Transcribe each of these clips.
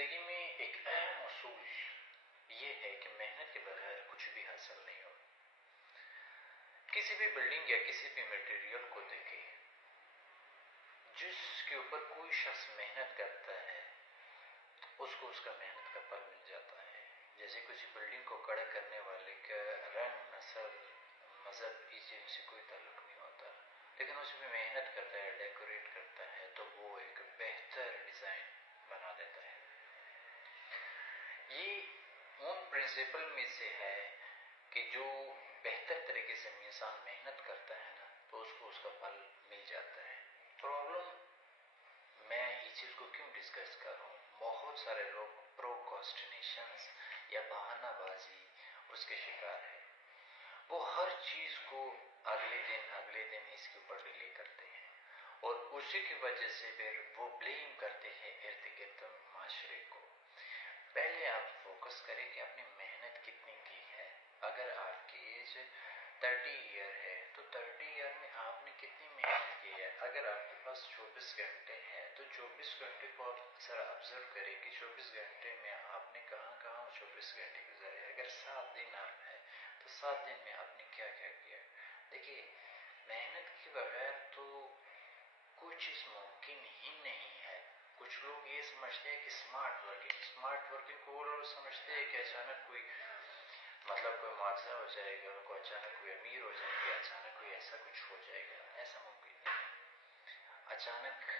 زندگی میں ایک اہم اصول یہ ہے کہ محنت کے بغیر کچھ بھی حاصل نہیں ہو. کسی بھی بلڈنگ یا کسی بھی میٹیریل کو دیکھیں، جس کے اوپر کوئی شخص محنت کرتا ہے اس کو اس کا محنت کا پھل مل جاتا ہے. جیسے کسی بلڈنگ کو کھڑا کرنے والے کا رنگ، نسل، مذہب، اس چیز سے کوئی تعلق نہیں ہوتا، لیکن اس میں محنت کرتا ہے، ڈیکوریٹ کرتا ہے تو وہ ایک بہتر ڈیزائن بنا دیتا ہے. یہ ان پرنسپل میں سے ہے کہ جو بہتر طریقے سے انسان محنت کرتا ہے نا تو اس کو اس کا پھل مل جاتا ہے. پرابلم میں اس چیز کو کیوں ڈسکس کر رہا ہوں، بہت سارے لوگ پروکاسٹینیشنز یا بہانہ بازی اس کے شکار ہیں. وہ ہر چیز کو اگلے دن اس کے اوپر ڈیلے کرتے ہیں اور اسی کی وجہ سے پھر وہ بلیم کرتے ہیں ارد گرد معاشرے کو. پہلے آپ فوکس کریں کہ آپ نے محنت کتنی کی ہے. اگر آپ کی ایج 30 ایئر ہے تو 30 ایئر میں آپ نے کتنی محنت کی ہے. اگر آپ کے پاس 24 گھنٹے ہیں تو 24 گھنٹے کو آپ ذرا آبزرو کریں کہ 24 گھنٹے میں آپ نے کہاں 24 گھنٹے گزارے. اگر 7 دن آپ ہے تو 7 دن میں آپ نے کیا کیا. دیکھیے، محنت کے بغیر تو کوئی چیز ممکن ہی نہیں ہے. کچھ لوگ یہ سمجھتے ہیں کہ اسمارٹ ورکنگ کو وہ لوگ سمجھتے ہیں کہ اچانک کوئی معاوضہ ہو جائے گا، ان کو اچانک کوئی امیر ہو جائے گا، اچانک کوئی ایسا کچھ ہو جائے گا. ایسا ممکن نہیں ہے. اچانک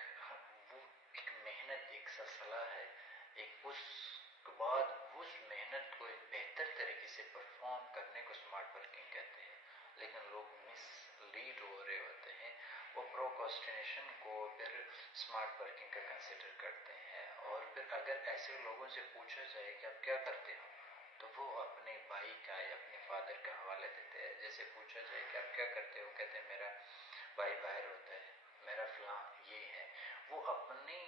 وہ ایک محنت، ایک سلسلہ ہے. اس کے بعد اس محنت کو ایک بہتر طریقے سے پرفارم کرنے کو اسمارٹ ورکنگ کہتے ہیں. لیکن لوگ مس لیڈ ہو رہے ہوتے ہیں. وہ پروکاسٹینیشن کو پھر اسمارٹ ورکنگ کا کنسیڈر کرتے ہیں. اور پھر اگر ایسے لوگوں سے پوچھا جائے کہ آپ کیا کرتے ہو تو وہ اپنے بھائی کا یا اپنے فادر کا حوالہ دیتے ہیں. جیسے پوچھا جائے کہ آپ کیا کرتے ہو، کہتے ہیں میرا بھائی باہر ہوتا ہے، میرا فلاں یہ ہے. وہ اپنی